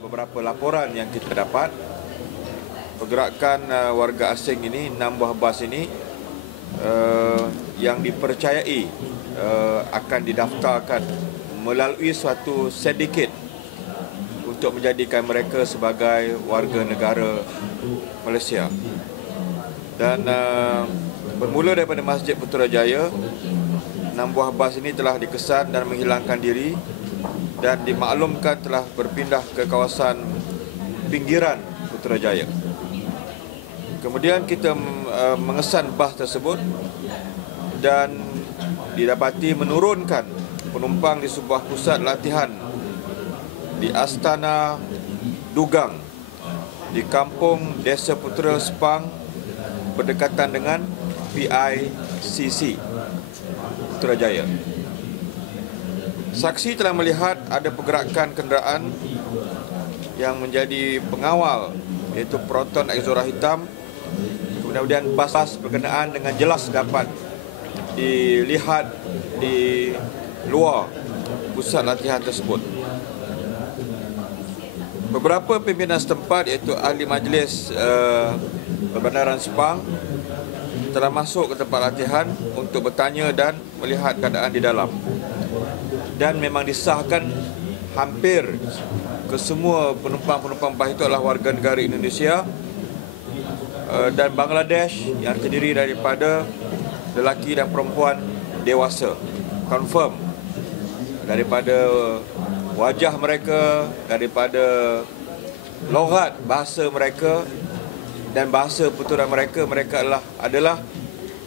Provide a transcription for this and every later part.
beberapa laporan yang kita dapat, pergerakan warga asing ini, 6 buah bas ini yang dipercayai akan didaftarkan melalui suatu syndicate untuk menjadikan mereka sebagai warga negara Malaysia. Dan bermula daripada Masjid Putrajaya, 6 buah bas ini telah dikesan dan menghilangkan diri dan dimaklumkan telah berpindah ke kawasan pinggiran Putrajaya. Kemudian kita mengesan bas tersebut dan didapati menurunkan penumpang di sebuah pusat latihan di Astana Dugang di kampung Desa Putra Sepang berdekatan dengan PICC Putrajaya. Saksi telah melihat ada pergerakan kenderaan yang menjadi pengawal, iaitu Proton Exora hitam. Kemudian bas berkenaan dengan jelas dapat dilihat di luar pusat latihan tersebut. Beberapa pimpinan setempat, iaitu ahli majlis Perbandaran Sepang, telah masuk ke tempat latihan untuk bertanya dan melihat keadaan di dalam. Dan memang disahkan hampir kesemua penumpang-penumpang bas itu adalah warga negara Indonesia dan Bangladesh yang terdiri daripada lelaki dan perempuan dewasa. Confirm daripada wajah mereka, daripada loghat bahasa mereka dan bahasa peturan mereka, mereka adalah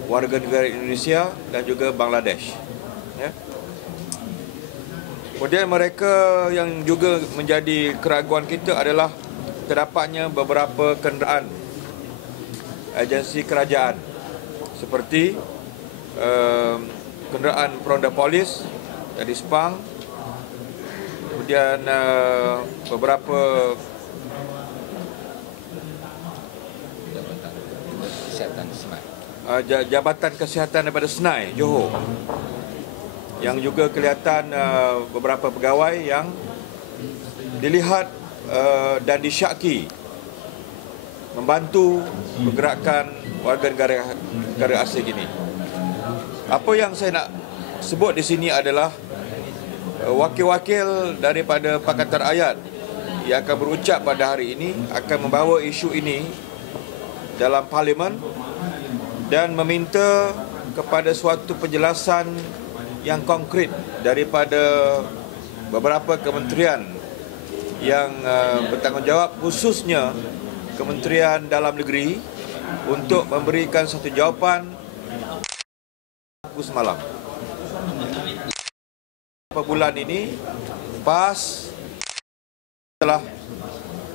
warga negara Indonesia dan juga Bangladesh. Ya. Kemudian mereka yang juga menjadi keraguan kita adalah terdapatnya beberapa kenderaan agensi kerajaan seperti kenderaan Peronda Polis dari Sepang, kemudian beberapa Jabatan Kesihatan daripada Senai, Johor, yang juga kelihatan beberapa pegawai yang dilihat dan disyaki membantu pergerakan warga negara asing ini. Apa yang saya nak sebut di sini adalah wakil-wakil daripada Pakatan Rakyat yang akan berucap pada hari ini akan membawa isu ini dalam Parlimen dan meminta kepada suatu penjelasan yang konkret daripada beberapa kementerian yang bertanggungjawab, khususnya Kementerian Dalam Negeri, untuk memberikan satu jawapan semalam. Beberapa bulan ini PAS telah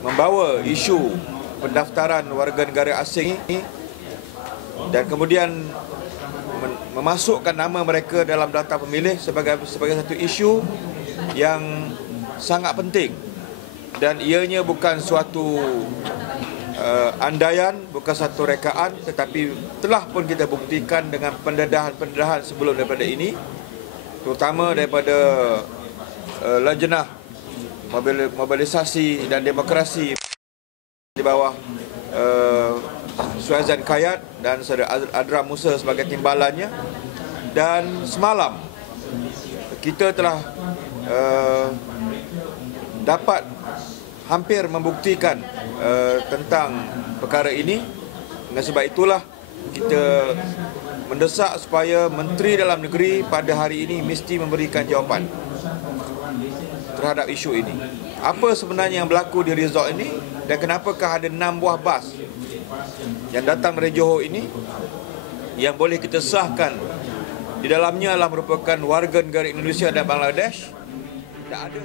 membawa isu pendaftaran warga negara asing ini dan kemudian memasukkan nama mereka dalam daftar pemilih sebagai satu isu yang sangat penting, dan ianya bukan suatu andaian, bukan satu rekaan, tetapi telah pun kita buktikan dengan pendedahan sebelum daripada ini, terutama daripada Lajnah Mobilisasi dan Demokrasi di bawah Suhaizan Kayat dan Saudara Adra Musa sebagai timbalannya. Dan semalam kita telah dapat hampir membuktikan tentang perkara ini. Dengan sebab itulah kita mendesak supaya Menteri Dalam Negeri pada hari ini mesti memberikan jawapan terhadap isu ini. Apa sebenarnya yang berlaku di resort ini dan kenapakah ada 6 buah bas yang datang dari Johor ini yang boleh kita sahkan di dalamnya adalah merupakan warga negara Indonesia dan Bangladesh. Tak ada